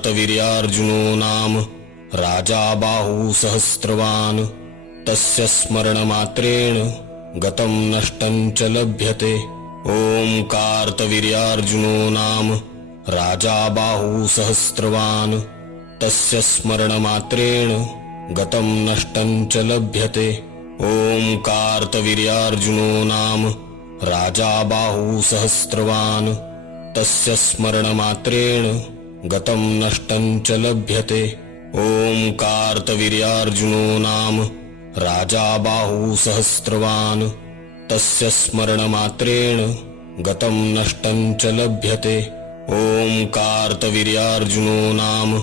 कार्तवीर्यार्जुनो नाम राजा बाहुसहस्रवान् तस्य स्मरणमात्रेण गतं नष्टं च लभ्यते। ॐ कार्तवीर्यार्जुनो नाम राजा बाहुसहस्रवान् तस्य स्मरणमात्रेण गतं नष्टं च लभ्यते। ॐ कार्तवीर्यार्जुनो नाम राजा बाहुसहस्रवान् तस्य स्मरणमात्रेण गतं नष्टं च लभ्यते। ॐ कार्तवीर्यार्जुनो नाम राजा बाहुसहस्रवान् तस्य स्मरणमात्रेण गतं नष्टं च लभ्यते। ॐ कार्तवीर्यार्जुनो नाम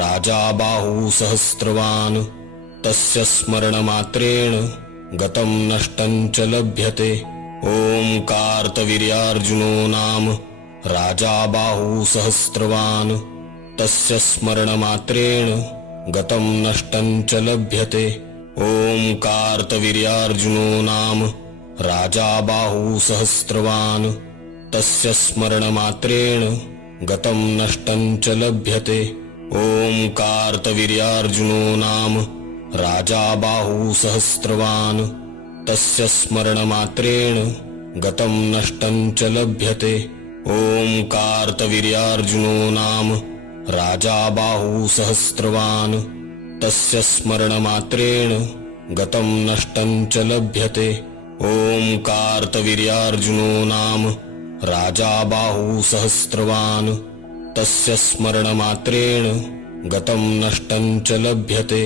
राजा बाहुसहस्रवान् तस्य स्मरणमात्रेण गतं नष्टं च लभ्यते। ॐ कार्तवीर्यार्जुनो नाम राजा बाहुसहस्रवान् तस्य स्मरणमात्रेण गतं नष्टं च लभ्यते। ॐ कार्तवीर्यार्जुनो नाम राजा बाहुसहस्रवान् तस्य स्मरणमात्रेण गतं नष्टं च लभ्यते। ॐ कार्तवीर्यार्जुनो नाम राजा बाहुसहस्रवान् तस्य स्मरणमात्रेण गतं नष्टं च लभ्यते। ॐ कार्तवीर्यार्जुनो नाम राजा बाहुसहस्रवान् तस्य स्मरणमात्रेण गतं नष्टं च लभ्यते। ॐ कार्तवीर्यार्जुनो नाम राजा बाहुसहस्रवान् तस्य स्मरणमात्रेण गतं नष्टं च लभ्यते।